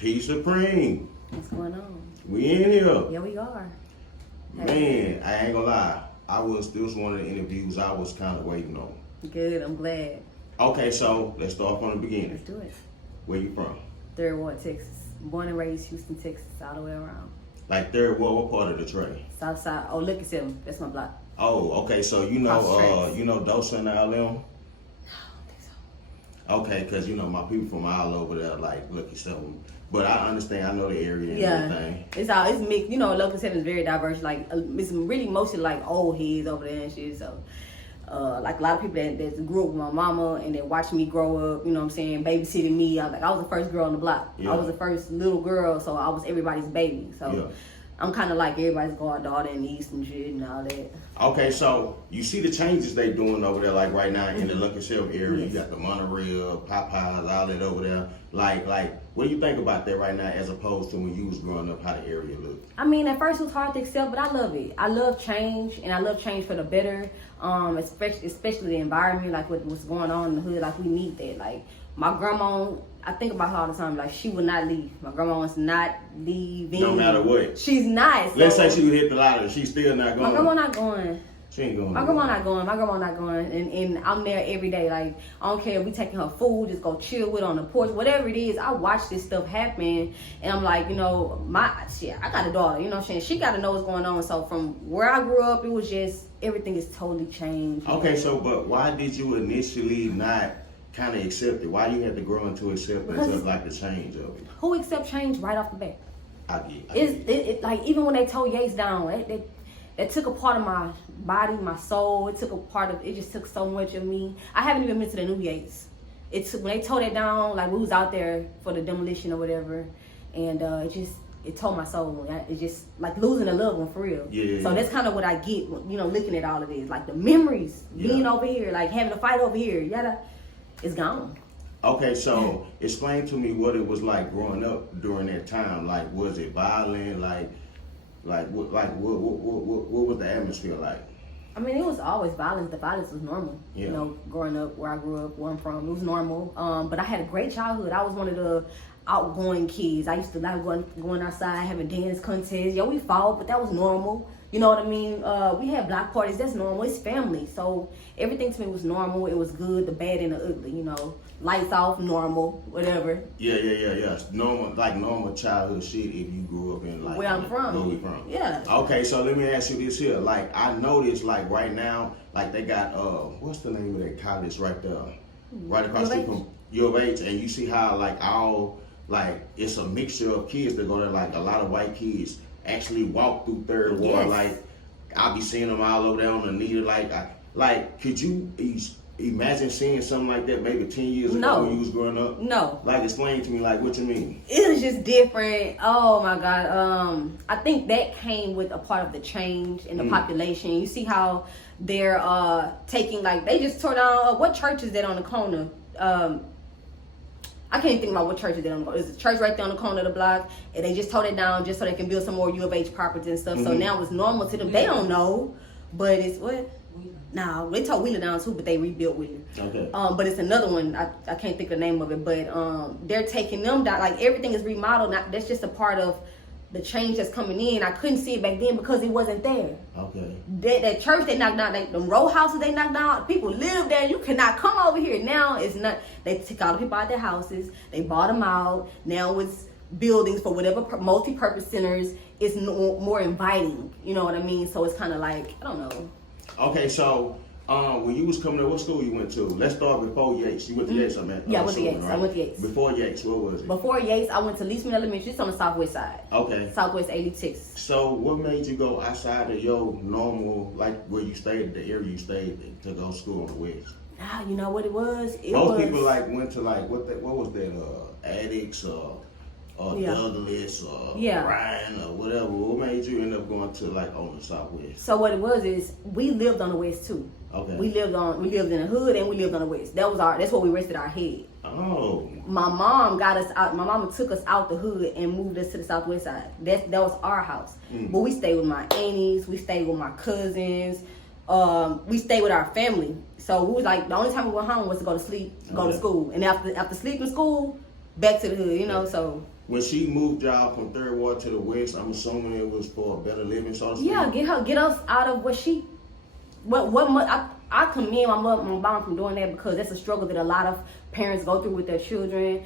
P Supreme. What's going on? We in here. Yeah, we are. Man, I ain't gonna lie. This was one of the interviews I was kind of waiting on. Good, I'm glad. Okay, so let's start from the beginning. Let's do it. Where you from? Third Ward, Texas. Born and raised Houston, Texas, all the way around. Like Third Ward, what part of the tray? South side. Oh, look at 7. That's my block. Oh, okay. So you know Dothan, Alabama? I don't think so. Okay, because my people from all over there like Lucky 7. But I understand. I know the area and everything. It's mixed. Local 7 is very diverse. Like it's really mostly like old heads over there and shit. So. Like a lot of people that grew up with my mama and that watched me grow up, you know what I'm saying, babysitting me. I was the first girl on the block. Yeah. I was the first little girl, so I was everybody's baby. So I'm kind of like everybody's goddaughter in the East and shit and all that. Okay, so you see the changes they doing over there, like right now in the Lucky 7 area. Yes. You got the monorail, Popeyes, all that over there. Like, what do you think about that right now as opposed to when you was growing up, how the area looked? I mean, at first it was hard to accept, but I love it. I love change, and I love change for the better. Especially the environment, like what's going on in the hood. Like we need that. Like my grandma, I think about her all the time. Like she would not leave. My grandma wants to not leave. No matter what. She's nice. Let's say she would hit the lottery. She's still not going. My grandma not going. She ain't going. My grandma not going. My grandma not going. And I'm there every day. Like I don't care if we taking her food, just go chill with her on the porch, whatever it is. I watch this stuff happen, and I'm like, I got a daughter. You know what I'm saying? She got to know what's going on. So from where I grew up, it was just everything is totally changed. Okay, so but why did you initially not kind of accept it? Why you had to grow into acceptance of like the change of it? Who accept change right off the bat? I get. It like even when they tore Yates down, it took a part of my body, my soul. It just took so much of me. I haven't even been to the new Yates. When they tore that down, like we was out there for the demolition or whatever, and it tore my soul. It's just like losing a loved one for real. Yeah. So that's kind of what I get, looking at all of this, like the memories, being over here, like having a fight over here, it's gone. Okay, so explain to me what it was like growing up during that time. Like, was it violent? What was the atmosphere like? I mean, it was always violence. The violence was normal. Yeah. Growing up where I grew up, where I'm from, it was normal. But I had a great childhood. I was one of the outgoing kids. I used to like going outside, having dance contests. We fought, but that was normal. You know what I mean? We had block parties. That's normal. It's family. So everything to me was normal. It was good, the bad, and the ugly. Lights off, normal, whatever. Yeah. Normal childhood shit if you grew up in where I'm from. Where we from. Yeah. Okay, so let me ask you this here. Like, I noticed, like, right now, like, they got, what's the name of that college right there? Right across the street from U of H. And you see how, it's a mixture of kids that go there, like, a lot of white kids actually walk through Third Ward. Yes. Like, I'll be seeing them all over there on the needle. Could you imagine seeing something like that maybe 10 years ago when you was growing up? No. Like, explain to me, like, what you mean? It was just different. Oh my God. I think that came with a part of the change in the population. You see how they're taking, they just tore down, what church is that on the corner? I can't think about what church is that on the corner. There's a church right there on the corner of the block, and they just tore it down just so they can build some more U of H properties and stuff. So now it's normal to them. They don't know, but it's what? No, they tore Wheeler down too, but they rebuilt Wheeler. Okay. But it's another one. I can't think of the name of it, but they're taking them down. Like everything is remodeled. That's just a part of the change that's coming in. I couldn't see it back then because it wasn't there. Okay. That church they knocked down, them row houses they knocked down, people live there. You cannot come over here. Now it's not. They took all the people out their houses. They bought them out. Now it's buildings for whatever multi-purpose centers. It's more inviting. You know what I mean? So it's kind of like, I don't know. Okay, so when you was coming up, what school you went to? Let's start before Yates. You went to Yates, I mean. Yeah, I went to Yates. Right? I went to Yates. Before Yates, what was it? Before Yates, I went to Leesman Elementary. It's on the southwest side. Okay. Southwest 86. So what made you go outside of your normal, like where you stayed, the area you stayed, to go to school on the west? Nah, you know what it was? Most people went to what was that, Addicts or Douglas or Ryan or whatever. What made you end up going to on the southwest? So what it was is we lived on the west too. Okay. We lived in the hood and we lived on the west. That's what we rested our head. Oh. My mom got us out. My mama took us out the hood and moved us to the southwest side. That was our house. But we stayed with my aunties. We stayed with my cousins. We stayed with our family. So we was the only time we went home was to go to sleep, go to school, and after sleeping school, back to the hood. So. when she moved y'all from Third Ward to the West, I'm assuming it was for a better living, so to speak. Yeah, get us out of what she. I commend my mom from doing that, because that's a struggle that a lot of parents go through with their children.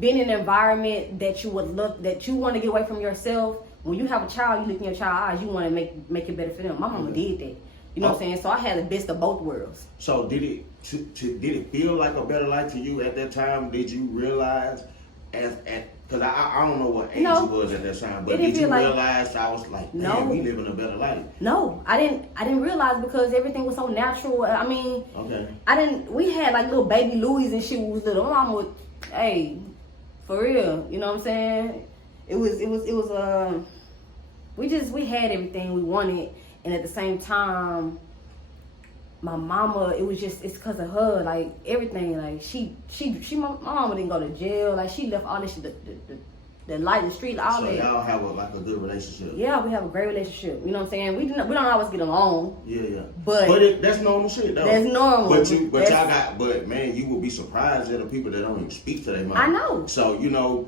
Being in an environment that you would look, that you want to get away from yourself. When you have a child, you look in your child's eyes, you want to make it better for them. My mama did that. You know what I'm saying? So I had the best of both worlds. So did it feel like a better life to you at that time? Did you realize because I don't know what age you was at that time, but did you realize I was like, man, we living a better life? No, I didn't realize, because everything was so natural. I mean, we had like little baby Louis and she was little. My mom would, hey, for real, you know what I'm saying? It was we had everything we wanted, and at the same time, my mama, it's because of her, like everything, like my mama didn't go to jail, like she left all this shit, the light, the street, all that. So y'all have a good relationship. Yeah, we have a great relationship. You know what I'm saying? We don't always get along. Yeah. But that's normal shit though. That's normal. But man, you will be surprised at the people that don't even speak to their mom. I know. So,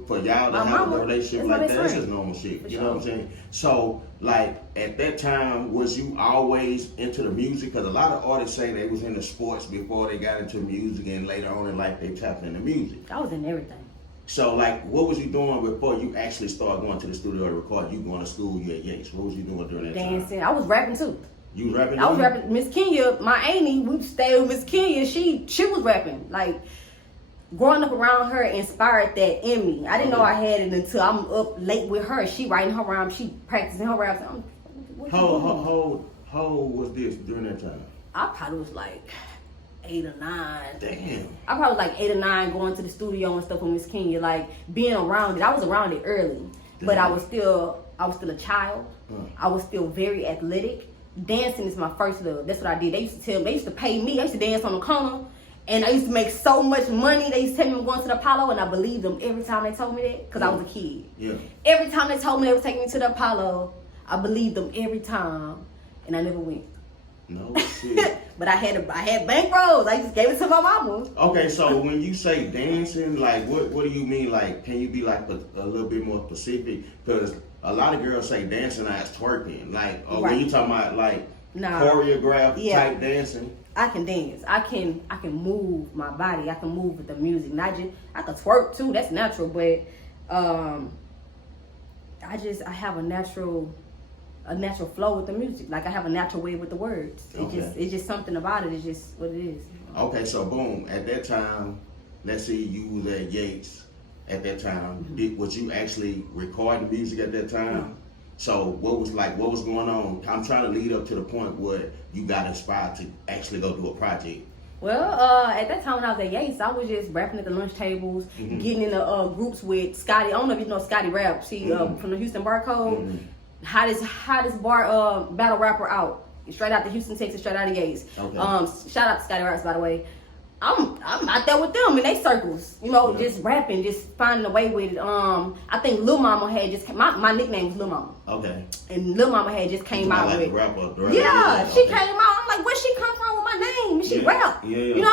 for y'all to have a relationship like that, that's just normal shit. You know what I'm saying? So, like, at that time, was you always into the music? Because a lot of artists say they was into sports before they got into music, and later on in life they tapped into music. I was in everything. So, like, what was you doing before you actually started going to the studio to record? You going to school, you at Yates. What was you doing during that time? Dancing. I was rapping too. You was rapping? I was rapping. Miss Kenya, my auntie, we stayed with Miss Kenya. She was rapping. Like, growing up around her inspired that in me. I didn't know I had it until I'm up late with her. She writing her rhymes. She practicing her raps. How old was this during that time? I probably was like 8 or 9. Damn. I probably was like 8 or 9, going to the studio and stuff with Miss Kenya, like being around it. I was around it early, but I was still a child. I was still very athletic. Dancing is my first love. That's what I did. They used to pay me. I used to dance on the corner, and I used to make so much money. They used to tell me I'm going to the Apollo, and I believed them every time they told me that, because I was a kid. Yeah. Every time they told me they were taking me to the Apollo, I believed them every time, and I never went. No shit. But I had bankrolls. I just gave it to my mama. Okay, so when you say dancing, like what do you mean? Like, can you be like a little bit more specific? Because a lot of girls say dancing as twerking. Like, when you talking about like choreographed type dancing. I can dance. I can move my body. I can move with the music. Not just, I can twerk too. That's natural. But I have a natural flow with the music. Like, I have a natural way with the words. It's just something about it. It's just what it is. Okay, so boom. At that time, let's say you was at Yates at that time. Mm-hmm. Was you actually recording music at that time? No. So what was going on? I'm trying to lead up to the point where you got inspired to actually go do a project. Well, at that time when I was at Yates, I was just rapping at the lunch tables, getting in the groups with Scotty. I don't know if you know Scotty Rap. From the Houston Barcode. Hottest bar battle rapper out. Straight out to Houston, Texas, straight out of Yates. Okay. Shout out to Scotty Raps, by the way. I'm out there with them in they circles, just rapping, just finding a way with it. I think Lil Mama had just my nickname was Lil Mama. Okay. And Lil Mama had just came out with. Rapper, she came out. I'm like, where she come from with my name? She rap. Yeah.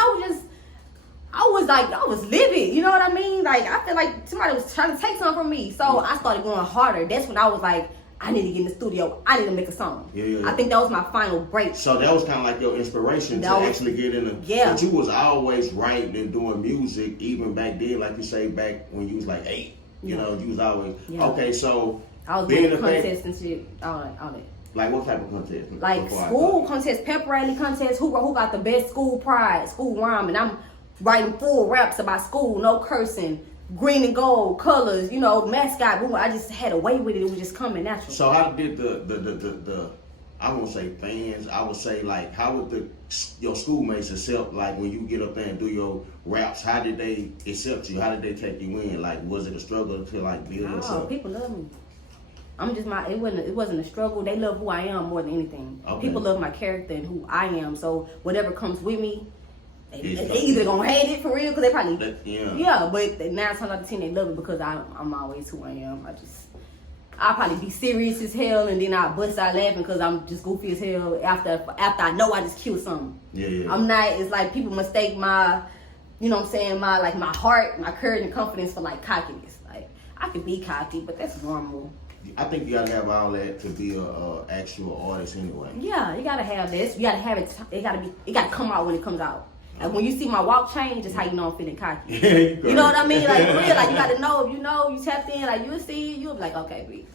I was livid. You know what I mean? Like, I feel like somebody was trying to take something from me. So I started going harder. That's when I was like, I need to get in the studio. I need to make a song. I think that was my final break. So that was kind of like your inspiration to actually get in the... Yeah. But you was always writing and doing music, even back then, like you say, back when you was like 8. You was always... Yeah. Okay, so... I was doing contests and shit, all that. Like what type of contest? Like school contest, pep rally contest, who got the best school pride, school rhyme, and I'm writing full raps about school, no cursing, green and gold colors, mascot. I just had a way with it. It was just coming natural. So how did the I won't say fans, I would say like how would your schoolmates accept, like when you get up there and do your raps, how did they accept you? How did they take you in? Like, was it a struggle to like build yourself? People love me. I'm just it wasn't a struggle. They love who I am more than anything. Okay. People love my character and who I am. So whatever comes with me, they either gonna hate it for real because they probably but 9 times out of 10 they love it because I'm always who I am. I'll probably be serious as hell and then I'll bust out laughing because I'm just goofy as hell after I know I just killed something. Yeah. I'm not. It's like people mistake my, my heart, my courage and confidence for like cockiness. Like, I can be cocky, but that's normal. I think you gotta have all that to be a actual artist anyway. Yeah, you gotta have this. You gotta have it. It gotta come out when it comes out. Like when you see my walk change, that's how you know I'm feeling cocky. Yeah, you know what I mean? Like for real, like you gotta know if you tapped in, like you'll see, you'll be like, okay, B.